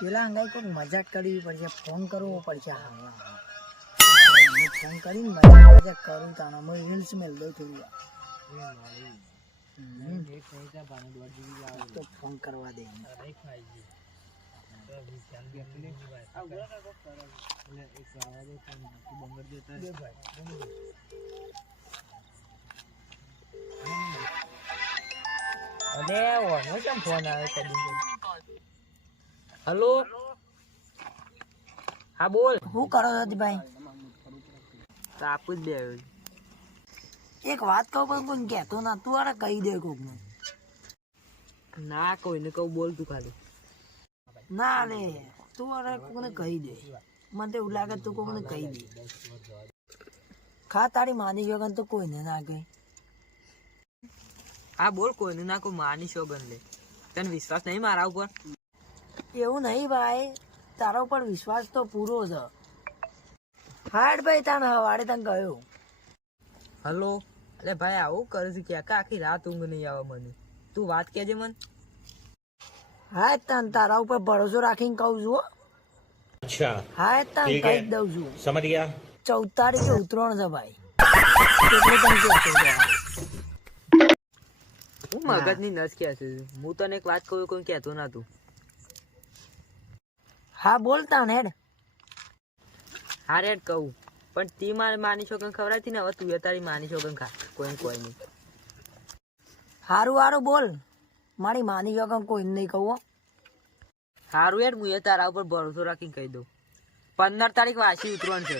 પેલા અંગાઈ કોઈ મજાક કરવી પડશે, ફોન કરવો પડશે. ફોન કરીને મજાક કરું તાને રીલ્સ મેલ દઉં થોડી તો ફોન કરવા દે. ફોન આવે. હલો, હા બોલ. શું કરો છો ભાઈ? આપું જ દે. એક વાત કહું પણ કોઈ કહેતો ના, તું અરે કહી દે કોક ને. ના કોઈને કહું, બોલ તું ખાલી. ના લે, તું અરે કોકને કહી દે. મને તો એવું લાગે તું કોકને કહી દે. ખા તારી માની સોગન તો કોઈને ના કહે. હા બોલ, કોઈને ના કોઈ માની સોગન લે. તને વિશ્વાસ નહીં મારા ઉપર? એવું નહીં ભાઈ, તારા ઉપર વિશ્વાસ તો પૂરો છે. હાડ ભાઈ તને હવાડે તને કહ્યું. હલો, અરે ભાઈ આવું કરે છે કે આખી રાત ઊંઘ નહીં આવે મને. તું વાત કેજે મને. હા તને તારા ઉપર ભરોસો રાખીને કહું છું. અચ્છા હા તને કહી દઉં છું. સમજ ગયા? 14 તારીખે ઉતરણ છે ભાઈ. હું મગજની નસ કે છે. હું તને એક વાત કહું, કોઈ કહેતો ના તું. હા બોલતા ને હેડ. હા રેડ કહું, પણ તી માની છોકન ખવડાવતી ને હવે તું તારી માની છોકન ખા. કોઈ નહીં. હારું બોલ. મારી માની છોકન કોઈ નહીં કહું. હારું યાર, હું તારા ઉપર ભરોસો રાખીને કહી દઉં. 15 તારીખ વાસી ઉતરવાનું છે.